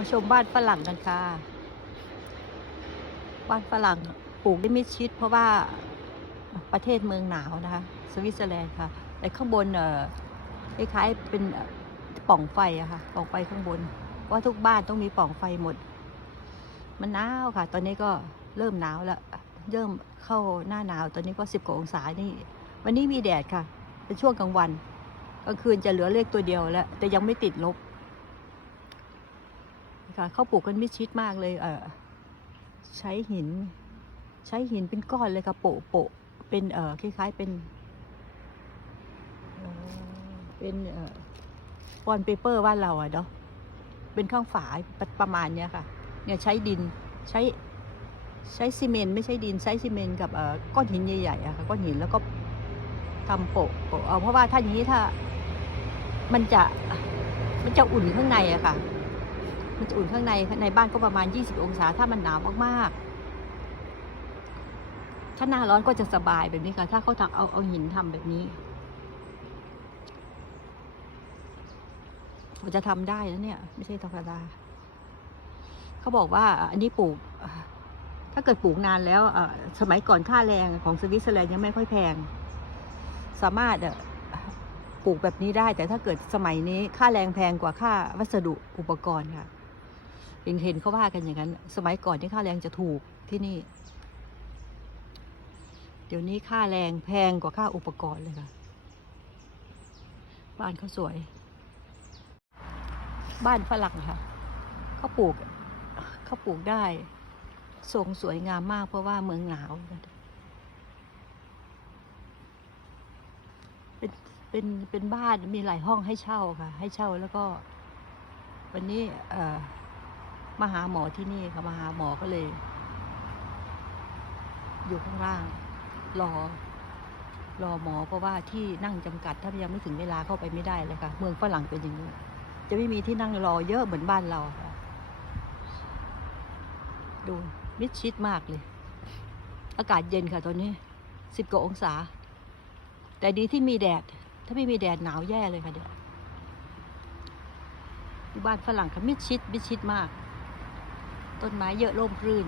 มาชมบ้านฝรั่งกันค่ะ บ้านฝรั่งปลูกได้ไมิดชิด เพราะว่าประเทศเมืองหนาวนะคะ สวิตเซอร์แลนด์ค่ะ แต่ข้างบนเอ่อคล้ายๆเป็นปล่องไฟอะค่ะปล่องไฟข้างบน ว่าทุกบ้านต้องมีปล่องไฟหมด มันหนาวค่ะ ตอนนี้ก็เริ่มหนาวแล้ว เริ่มเข้าหน้าหนาว ตอนนี้ก็สิบกว่าองศานี่ วันนี้มีแดดค่ะ เป็นช่วงกลางวันกลางคืนจะเหลือเลขตัวเดียวแล้ว แต่ยังไม่ติดลบ ค่ะเขาปลูกกันมิดชิดมากเลย เออใช้หิน ใช้หินเป็นก้อนเลยค่ะโปะโปะเป็นเออคล้ายๆเป็นเอ่อเป็นเออปอนเปเปอร์ว่านเราอะเนาะเป็นข้างฝาประประมาณเนี้ยค่ะ เนี่ยใช้ดินใช้ใช้ซีเมนต์ไม่ใช่ดินใช้ซีเมนต์กับเอ่อก้อนหินใหญ่ๆอะค่ะก้อนหินแล้วก็ทำโปะโปะเอาเพราะว่าถ้าอย่างนี้ถ้า มันจะมันจะอุ่นข้างในอะค่ะ มันจะอุ่นข้างในในบ้านก็ประมาณ 20 องศาถ้ามันหนาวมากๆ ถ้าหน้าร้อนก็จะสบายแบบนี้ค่ะ ถ้าเขาทำเอาเอาหินทำแบบนี้จะทำได้นะเนี่ย ไม่ใช่ธรรมดาเขาบอกว่า อันนี้ปลูกถ้าเกิดปลูกนานแล้วสมัยก่อนค่าแรงของสวิตเซอร์แลนด์ยังไม่ค่อยแพง สามารถปลูกแบบนี้ได้ แต่ถ้าเกิดสมัยนี้ค่าแรงแพงกว่าค่าวัสดุอุปกรณ์ค่ะ เห็นเห็นเขาว่ากันอย่างนั้น สมัยก่อนที่ค่าแรงจะถูกที่นี่ เดี๋ยวนี้ค่าแรงแพงกว่าค่าอุปกรณ์เลยค่ะ บ้านเขาสวย บ้านฝรั่งค่ะเขาปลูกเขาปลูกได้ทรงสวยงามมากเพราะว่าเมืองหนาว เป็นเป็นเป็นบ้านมีหลายห้องให้เช่าค่ะ ให้เช่าแล้วก็ วันนี้ เอ่อ มาหาหมอที่นี่ค่ะมาหาหมอก็เลย อยู่ข้างล่าง รอ รอหมอเพราะว่าที่นั่งจำกัด ถ้ายังไม่ถึงเวลาเข้าไปไม่ได้เลยค่ะ เมืองฝรั่งเป็นอย่างนี้ จะไม่มีที่นั่งรอเยอะเหมือนบ้านเราค่ะ ดูมิดชิดมากเลย อากาศเย็นค่ะตอนนี้สิบกว่าองศา แต่ดีที่มีแดด ถ้าไม่มีแดดหนาวแย่เลยค่ะเดี๋ยวบ้านฝรั่งค่ะมิดชิดมิดชิดมาก ต้นไม้เยอะร่มรื่น